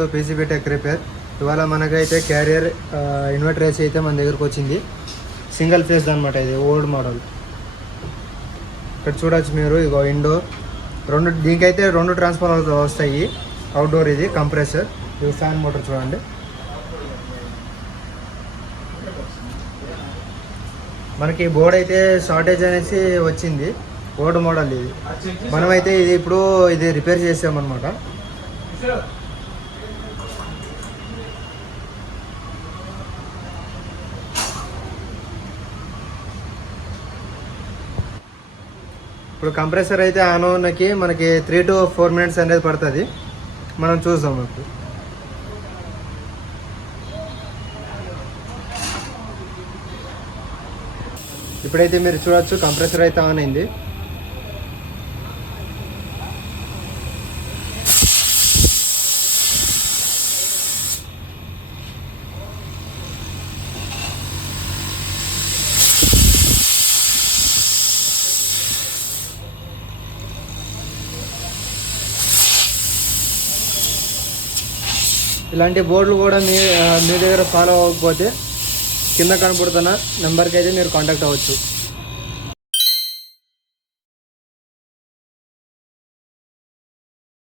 To PCB tech repair. ఇవాళ మనకైతే carrier inverter AC అయితే మన దగ్గరకు వచ్చింది. సింగిల్ ఫేస్ అనమాట, ఇది ఓల్డ్ మోడల్. ఇక్కడ చూడొచ్చు మీరు, ఇగో ఇండోర్ దీనికైతే 2 ట్రాన్స్ఫార్మర్లు వస్తాయి. అవుట్డోర్ ఇది కంప్రెసర్, ఇది ఫ్యాన్ మోటార్ చూడండి. మనకి బోర్డ్ అయితే షార్టేజ్ అనేసి వచ్చింది, ఓల్డ్ మోడల్ ఇది. మనమైతే ఇది ఇప్పుడు రిపేర్ చేసామన్నమాట. ఇప్పుడు కంప్రెసర్ అయితే ఆన్ అవ్వడానికి మనకి 3 to 4 minutes అనేది పడుతుంది. మనం చూద్దాం ఇప్పుడు. ఇప్పుడైతే మీరు చూడొచ్చు, కంప్రెసర్ అయితే ఆన్ అయింది. ఇలాంటి బోర్డులు కూడా మీ దగ్గర ఫాలో అవ్వకపోతే కింద కనపడుతున్న నెంబర్కి అయితే మీరు కాంటాక్ట్ అవ్వచ్చు.